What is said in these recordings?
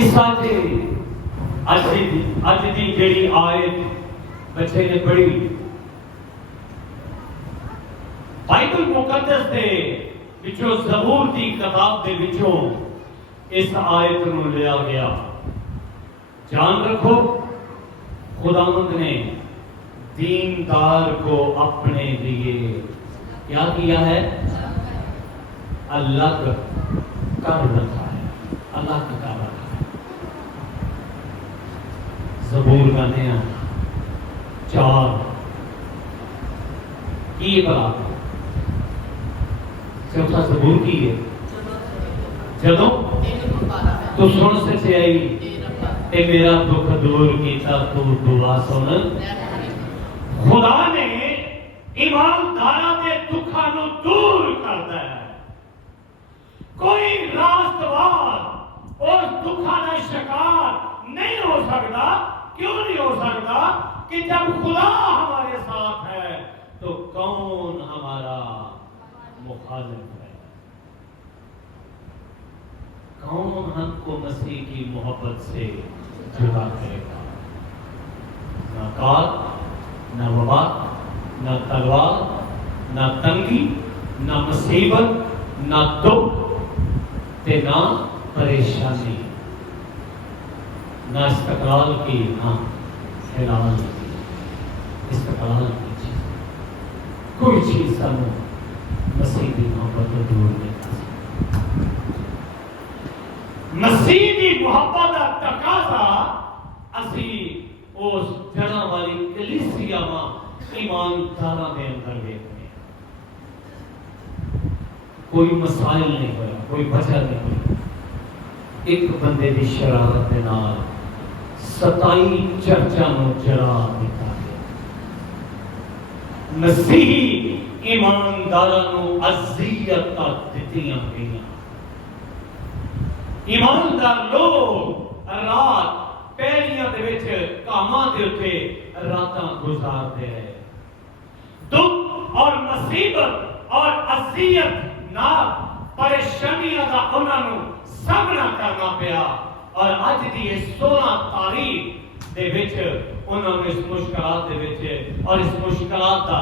اس اج دی جڑی آیت بچے نے پڑھی بائبل مقدس دے وچوں زبور دی کتاب دے وچوں اس آیت نو لیا گیا. جان رکھو خداوند نے دیندار کو اپنے لیے کیا کیا ہے؟ الگ کر رکھا ہے. الگ کر رکھا ہے. زبور گانے ہیں 4 کی بات چوتھا زبور کی ہے جدوں تو سن سچائی تے میرا دکھ دور کیتا تو دعا سن. خدا نے ایمانداراں دے دکھاں نو دور کردا ہے. کوئی راستوار اور دکھاں دا شکار نہیں ہو سکتا. کیوں نہیں ہو سکتا؟ کہ جب خدا ہمارے ساتھ ہے تو کون ہمارا مخالف ہے؟ کون ہم کو مسیح کی محبت سے جدا کرے گا؟ نہ کال، نہ وبا، نہ تلوار، نہ تنگی، نہ مصیبت، نہ دکھ تے نہ پریشانی، نہ استقلال کی، نہ حلال کی. استقلال کی چیز کوئی چیز سانو مسیح کی محبت کو دور نہیں کر سکتی. مسیح کی محبت کا تقاضا اسی اس جڑاں والی کلیسیا ماں ایمانداراں دے اندر دیکھتے ہیں. کوئی مسائل نہیں ہویا، کوئی وجہ نہیں ہوئی. ایک بندے دی شرارت دے نال 27 چرچاں نو جلا دتا گیا. مسیحی ایمانداراں نو اذیت دتیاں گئیاں. ایماندار لوگ رات پیڑیاں دے وچ کاماں دے اوتے راتاں گزاردے رہے. دکھ اور مصیبت اور اذیت نال پریشانیاں دا انہاں نو سامنا کرنا پیا. اور اج دی 16 تاریخ دے وچ انہاں نے اس مشکلات دے وچ اور اس مشکلات دا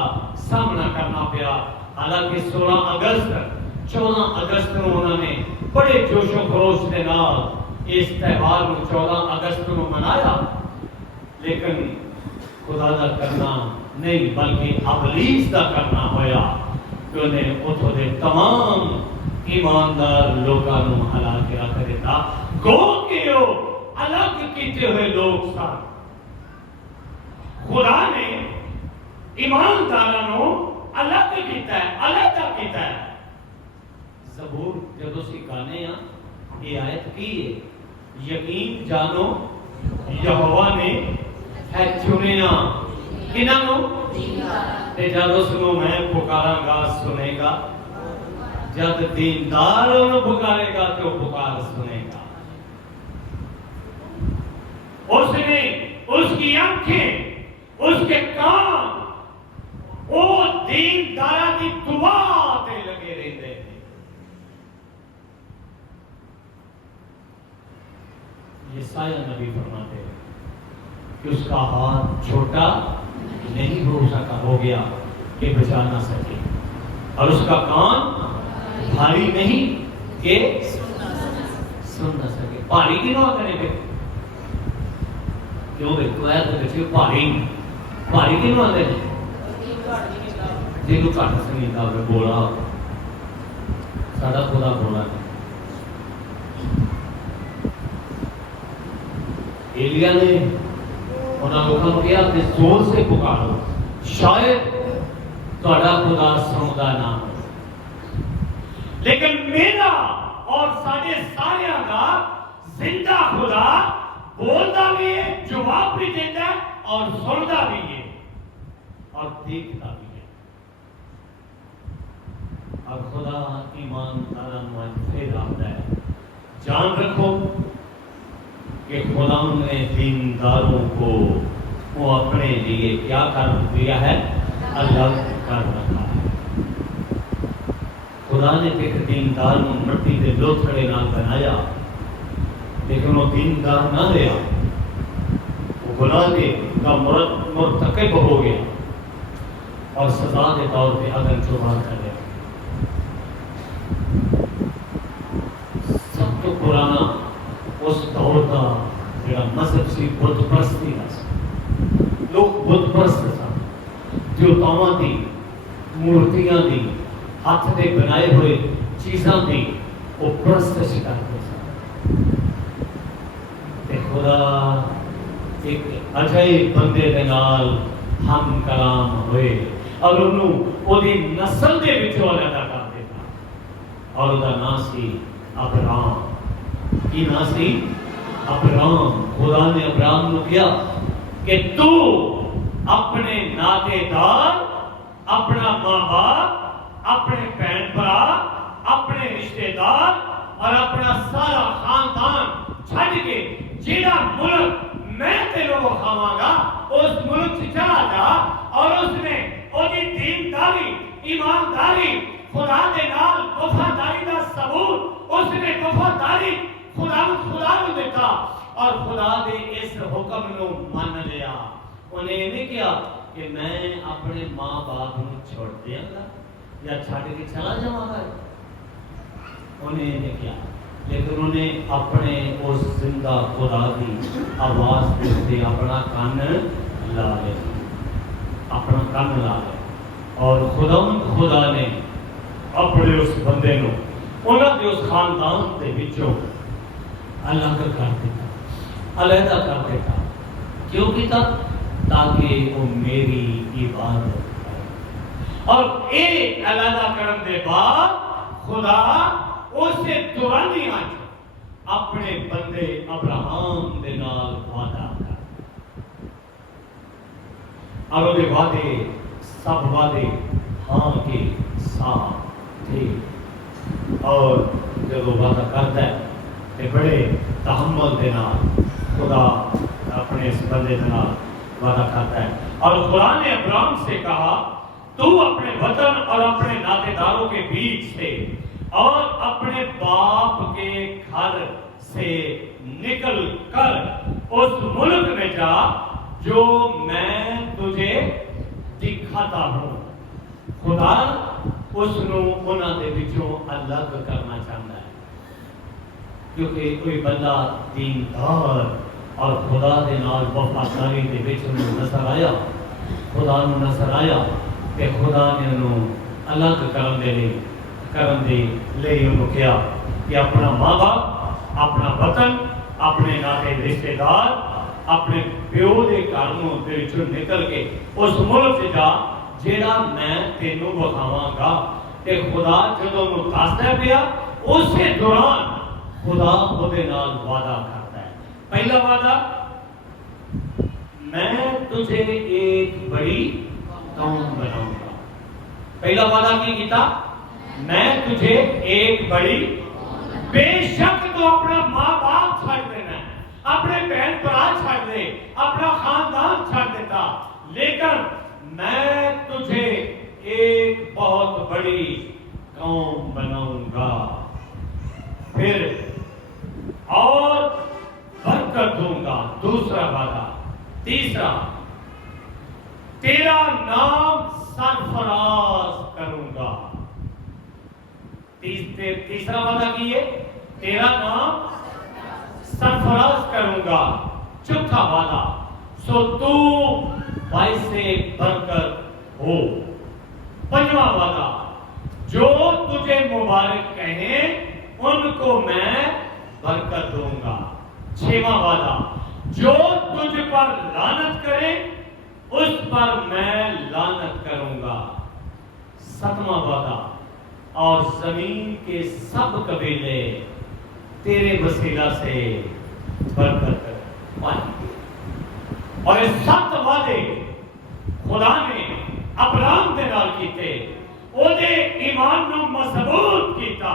سامنا کرنا پیا. حالانکہ 16 اگست 14 اگست نو انہوں نے بڑے جوش و خروش کے نال اس تہوار 14 اگست کو منایا. لیکن خدا دا کرنا نہیں بلکہ ابلیس دا کرنا ہویا کہ انہیں اتھو دے تمام ایماندار لوگاں نو ہلا کے رکھ دیتا. گو کہ وہ الگ کیتے ہوئے لوگ سن. خدا نے ایمانداراں نو الگ کیتا ہے، علیحدہ کیتا ہے. زبور جدو سی گانے ہیں یہ آیت کی ہے یقین جانو یہوہ نے ہے چنیا کنہاں نو تے جدو سنو میں پکاراں گا سنے گا. جب دیندار انہوں پکارے گا تو پکار سنے گا. اس نے اس کی آنکھیں اس کے کان وہ دیندارہ کی دعا تے لگے رہتے ہیں. یہ سایہ نبی فرماتے ہیں کہ اس کا ہاتھ چھوٹا نہیں ہو سکا ہو گیا کہ بچا نہ سکے اور اس کا کان بھاری نہیں کہ سن نہ سکے. بھاری کی نہ کرے گے کیوں بھائی تو ہے تو بچے بھاری کی نہ آتے ہیں جنہوں کٹ سنگیتا ہوئے بولا سادہ خدا بولا ہے. ایلیا نے انہاں لوگوں کو کہا کہ زور سے پکارو شاید تہاڈا خدا سندا نہ ہو. لیکن میرا اور سارے ساریاں کا زندہ خدا بولتا بھی ہے، جواب بھی دیتا ہے اور سنتا بھی ہے اور دیکھتا بھی ہے. اور خدا ایمانداراں نو پھر آتا ہے. جان رکھو کہ خدا نے دینداروں کو وہ اپنے لیے کیا کر دیا ہے؟ الگ کر رکھا ہے. خدا نے ایک دیندار نو مٹی کے لوتھڑے نال بنایا لیکن وہ دیندار نہ رہا، وہ گناہ کا مرتکب ہو گیا اور سزا کے طور پہ عدم چوبار کر گیا۔ سب تو پرانا اس دور کا جڑا مذہب سی بت پرستی کا سی، لوگ بت پرست سن، جو تاواں دی مورتیاں دی ہاتھ دے بنائے ہوئے چیزاں دی وہ پرستش کرتے سن۔ تے خدا ایک عجیب بندے دے نال ہم کلام ہوئے اور انہوں وہ دی نسل دے وچوں علیحدہ کر دیتا، اور دا نام سی ابرام۔ کی نام سی؟ ابرام۔ خدا نے ابرام نو کیا کہ تو اپنے ناطے دار، اپنا ماں باپ، اپنے بہن بھرا، اپنے رشتہ دار اور اپنا سارا خاندان چھڈ کے جیڑا ملک میں تینوں وکھاواں گا اس ملک سے چلا جا۔ اور اس نے اودی دینداری، ایمانداری، خدا دے نال وفاداری دا ثبوت اس نے وفاداری خدا نو دیتا اور خدا دے اس حکم نو مان لیا۔ انہیں یہ نہیں کیا کہ میں اپنے ماں باپ نو چھوڑ دیا گا یا چھڈ کے چلا جاواں گا، انہیں یہ نہیں کیا، لیکن انہیں اپنے اس زندہ خدا کی آواز دیتے اپنا کان لا لے، اپنا کان لا لے، اور خدا نے اپنے اس بندے نو انہاں دے اس خاندان دے وچوں الگ کر دیتا، علیحدہ کر دیتا۔ کیوں کیتا؟ تاکہ وہ میری عبادت کرے۔ اور ایک علیحدہ کرن دے بعد خدا اسے دورانیاں اپنے بندے ابراہم دے نال وعدہ کر، اور وہ وعدے سب وعدے ہاں کے ساتھ تھے۔ اور جب وہ وعدہ کرتا ہے کہ بڑے تحمل دے نال خدا اپنے اس بندے دے نال وعدہ کرتا ہے۔ اور خدا نے ابراہیم سے کہا تو اپنے وطن اور اپنے ناطے داروں کے بیچ سے اور اپنے باپ کے گھر سے نکل کر اس ملک میں جا جو میں تجھے دکھاتا ہوں۔ خدا اس نو انہاں دے وچوں الگ کرنا چاہتا ہے، کیونکہ کوئی بندہ دیندار اور خدا دے نال وفاداری دے وچ نظر آیا، خدا نو نظر آیا کہ خدا نے انہوں الگ کرن دے لئے انہوں کیا کہ اپنا ماں باپ، اپنا وطن، اپنے ناطے رشتہ دار، اپنے پیو دے کارنوں دے وچوں نکل کے اس ملک سے جا جیڑا میں تینوں وکھاواں گا۔ تے خدا جدوں انہوں دسدا پیا اسی دوران خدا اودے نال وعدہ کرتا ہے۔ پہلا وعدہ، میں تجھے ایک بڑی قوم بناؤں گا۔ پہلا وعدہ کی کیتا؟ میں تجھے ایک بڑی، بے شک تو اپنا ماں باپ چھوڑ دینا ہے، اپنے بہن بھرا چھوڑ دے، اپنا خاندان چھوڑ دیتا، لیکن میں تجھے ایک بہت بڑی قوم بناؤں گا، پھر اور برکت دوں گا۔ دوسرا وعدہ۔ تیسرا، تیرا نام سرفراز کروں گا۔ تیسرا وعدہ کیے، تیرا نام سرفراز کروں گا۔ چوتھا وعدہ، سو تو باعث برکت ہو۔ پنجواں وعدہ، جو تجھے مبارک کہیں ان کو میں برکت دوں گا۔ چھواں وعدہ، جو تجھ پر لعنت کرے اس پر میں لعنت کروں گا۔ ساتواں وعدہ، اور زمین کے سب قبیلے تیرے وسیلہ سے برکت پائیں گے۔ اور یہ 7 وعدے خدا نے ابراہیم دے نال کیتے، او دے ایمان نو مضبوط کیتا،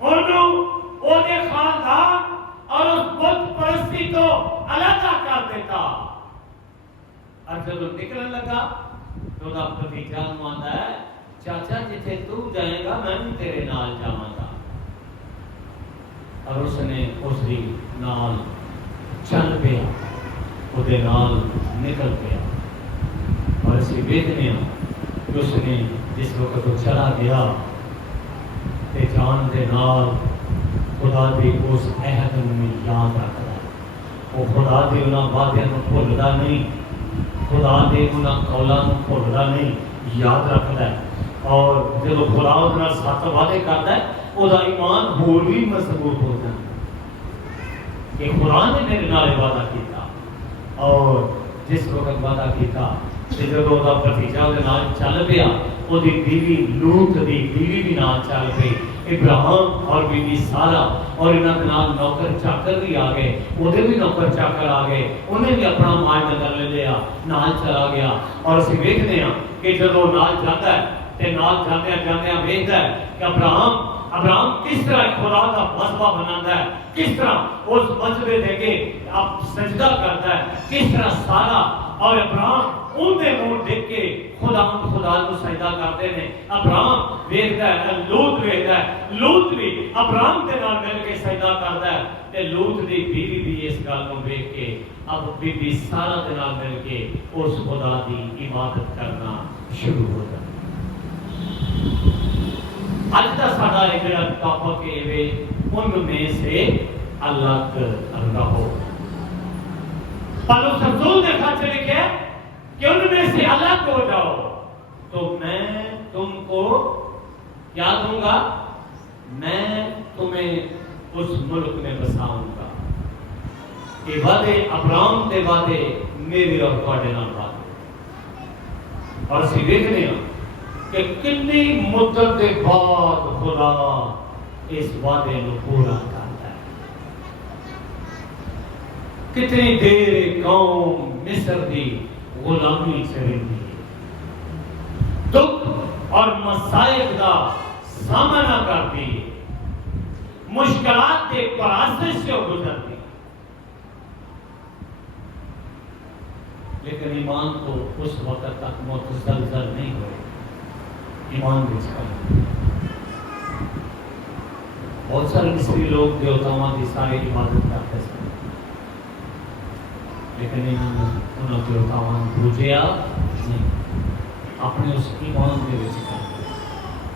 انہوں او دے خاندان اور اس بت پرستی تو علیحدہ کر دیتا۔ اور جب نکلنے لگا تو دا بھتیجا نوں آندا ہے، چاچا جتھے تو جائے گا میں بھی تیرے نال جاواں گا۔ اور اس نے اس دی نال چل پیا، وہ دے نال نکل پیا، اور اسی ویکھنے کہ اس نے جس وقت وہ چلا گیا تے جان دے نال خدا دی اس عہد نوں یاد رکھدا، وہ خدا دے انہاں وعدیاں نوں بھولدا نہیں، خدا دے انہاں قولاں نوں بھولدا نہیں، یاد رکھدا ہے۔ اور جب خدا اس نال سخت وعدے کرتا ہے وہ ایمان ہور بھی مضبوط ہو جاتا ہے کہ خدا نے میرے نال وعدہ کیتا، اور جس وقت وعدہ کیتا کہ جب وہ بھتیجا دے نال چل پیا، وہ دی بیوی لوط دی بیوی بھی نال چل پئی، ابراہیم اور بی بی سارا اور انہاں دے نال نوکر چاکر بھی آ گئے، وہ بھی نوکر چاکر آ گئے، انہیں بھی اپنا مال ڈنگر لے لیا، نال چلا گیا۔ اور اسی ویکھنے ہاں کہ جب وہ نال جاتا ہے تے نال جاندیاں ویکھدا ہے کہ ابراہیم کس طرح خدا کا مذبح بناتا ہے، کس طرح اس مذبے دے کے اب سجدہ کرتا ہے، کس طرح سارا اور ابراہیم ان دے منہ دیکھ کے خدا کو سجدہ کرتے ہیں۔ ابراہیم ویکھدا ہے، لوط ویکھدا ہے، لوط بھی ابراہیم دے نال مل کے سجدہ کرتا ہے، تے لوط دی بیوی بھی اس گل کو ویکھ کے اب بی بی سارا دے نال مل کے اس خدا دی عبادت کرنا شروع ہو جاتا ہے۔ آج کا ساڈا جڑا ٹاپک ہے ان میں سے الگ رہو۔ پالوس رسول نے خط لکھا کہ ان میں سے الگ ہو جاؤ تو میں تم کو کیا دوں گا، میں تمہیں اس ملک میں بساؤں گا۔ یہ وعدے ابراہیم دے وعدے میرے اور تواڈے نال وعدے، اور اسی دیکھنے ہاں کہ کتنی مدت کے بعد خدا اس وعدے کو پورا کرتا ہے۔ کتنی دیر قوم مصر کی غلامی چلی ہے، دکھ اور مصائب کا سامنا کرتی ہے، مشکلات کے پراسس سے گزرتی، لیکن ایمان تو اس وقت تک متزلزل نہیں ہوئے۔ ایمان بہت سارے مصری لوگ دیوتاواں کی ساری عبادت کرتے ہیں، لیکن انہوں نے دیوتاواں پوجیا نہیں، اپنے اس ایمان کے وچ کرتے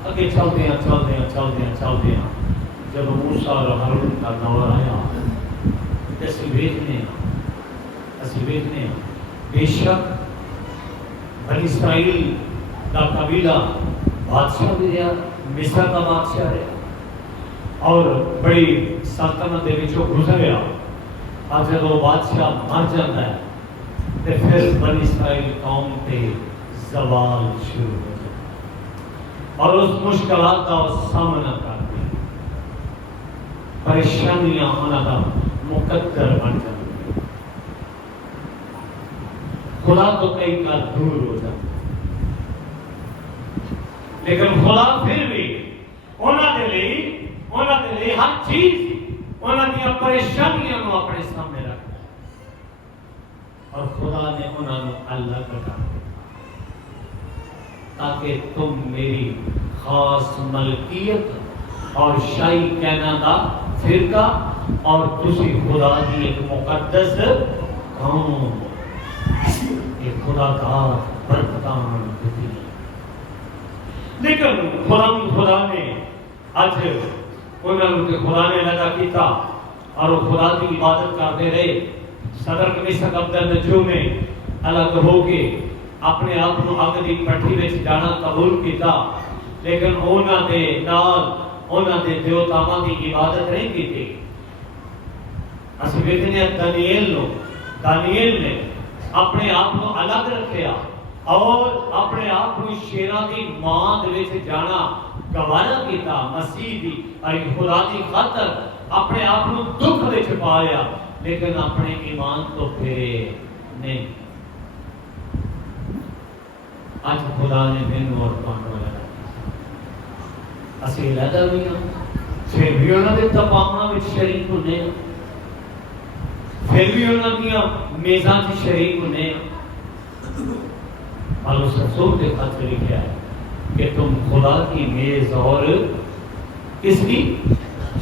اگے چلتے ہیں جب موسیٰ اور ہارون کا دور آیا، اسی ویکھنے بے شک بنی اسرائیل کا قبیلہ بادشاہ بھی رہا، مصر کا بادشاہ رہا اور بڑی سلطنت دے وچوں گزریا، اور جب وہ بادشاہ مر جاتا ہے تو پھر بنی اسرائیل قوم تے زوال شروع ہو جاتا ہے، اور اس مشکلات کا سامنا کرتے ہیں، پریشانیاں انہاں دا مقدر بن جاتی، خدا تو کئی کا دور ہو جاتا، لیکن خدا پھر بھی انہاں دے لئی ہر چیز انہاں دی پریشانیاں کو اپنے سامنے رکھتا ہے، اور خدا نے انہاں کو الگ کر دیا تاکہ تم میری خاص ملکیت اور شاہی کہنا دا فرقہ اور تسی خدا دی ایک مقدس قوم، ایک خدا کا برکتاں دیتی۔ لیکن خدا نے آج انہوں نے خدا نے لگا کیتا اور وہ خدا کی عبادت کرتے رہے، صدر کمیسک عبدالنجوم نے الگ ہو کے اپنے آپ کو اگ دی پٹھی وچ جانا قبول کیتا، لیکن انہاں دے نال انہاں دے دیوتاواں دی عبادت نہیں کیتی۔ اسی ویکھنے دانیل نے اپنے آپ کو الگ رکھیا اور اپنے آپ کو شیراں دی ماں دے وچ جانا گوارا کیتا، مسیح دی اور خدا دی خاطر اپنے آپ کو دکھ وچ پایا، لیکن اپنے ایمان تو پھیرے نہیں۔ آج خدا نے مینوں اور تانوں لگا اسی لگا بھی ہاں، پھر بھی انہاں دے تپاواں وچ شریک ہونے، پھر بھی انہاں دیاں میزاں وچ شریک ہونے۔ پالوس رسول کے خط لکھا ہے کہ تم خدا کی میز اور کس کی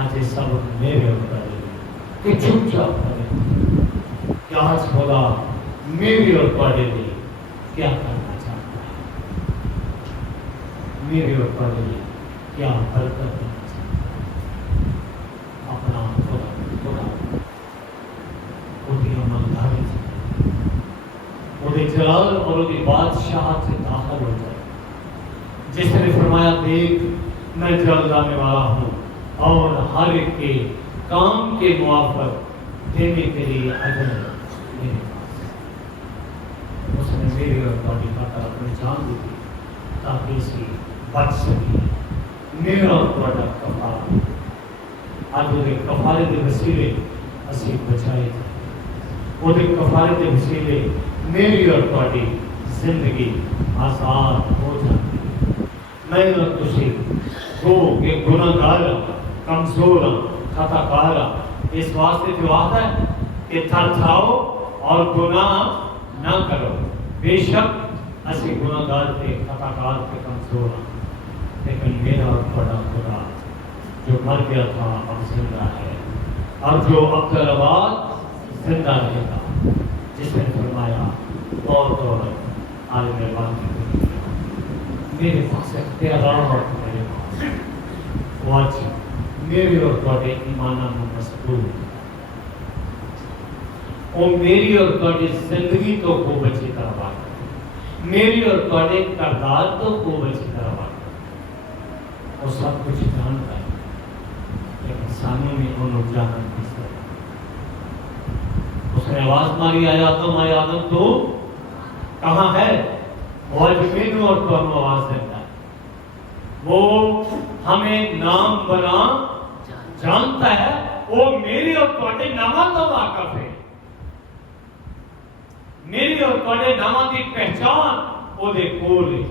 آج سب میرے اوپر کہ چپ چاپ کرے کہ آج خدا میرے اوپر کیا کرنا چاہتا ہے، میرے اوپر کیا برکت دینا چاہتا ہے۔ اپنا خدا وہی ایمانداری سے وہی جلال اور وہی بادشاہت سے داخل ہو جائے، جس نے فرمایا دیکھ میں جلد آنے والا ہوں اور ہر ایک کے کام کے موافق دینے کے لیے اجر میرے پاس ہے۔ اس نے میرے اور تمہاری خاطر اپنی جان دی تھی تاکہ اسی بچ سکے میرا اور تمہارا کفارہ۔ آج وہ کفارے کے وسیلے اسی بچائے تھے، وہ کفارے کے وسیلے میری اور تمہاری زندگی آزاد ہو جاتی ہے۔ میں اور تسی گو کہ گناہ گار کمزور خطا کار اس واسطے جو آتا ہے کہ تھر تھاؤ اور گناہ نہ کرو۔ بے شک اسی گناہ گار تھے، خطا کار تھے، کمزور، لیکن میرا اور بڑا خدا جو مر گیا تھا اب زندہ ہے اور جو اب آباد زندہ رہے گا، جس نے فرمایا اور دولت عالم باقی میرے پاس اختیارات اور میرے پاس واج میرے اور تواڈے ایماناں نوں مضبوط اور میری اور تواڈی زندگی تو خوب اچھی طرح بات میری اور تواڈے کردار تو خوب اچھی طرح بات وہ سب کچھ جانتا ہے، لیکن سامنے میں انہوں جانن کس طرح اس نے آواز ماری آئے آدم تو کہاں ہے؟ وہ آج مینوں اور تو ہم آواز دیتا ہے، وہ ہمیں نام بنا جانتا ہے، وہ میری اور تواڈے ناماں تو واقف ہے، میری اور تواڈے ناماں دی پہچان وہ دے کول ہے،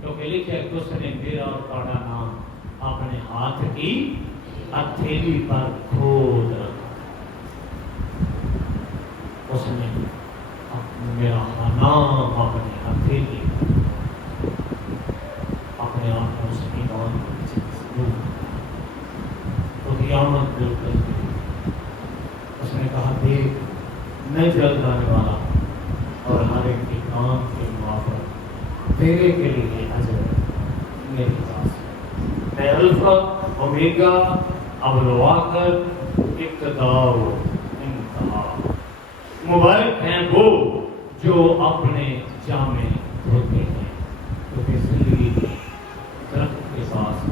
کیونکہ لکھا ہے کہ اس نے میرا اور تواڈا نام اپنے ہاتھ کی ہتھیلی پر کھود رکھا۔ اس نے میرا نام اپنے ہتھیلی اپنے آپ کو اس کی نام تو قیامت بالکل اس نے کہا دیکھ میں جلد آنے والا اور ہر ایک کے کام کے موافق تیرے کے لیے اجر میرے پاس، میں الفا اومیگا اول و آخر ابتدا و انتہا۔ مبارک ہیں وہ جو اپنے جامے دھوتے ہیں، کیونکہ زندگی درخت کے پاس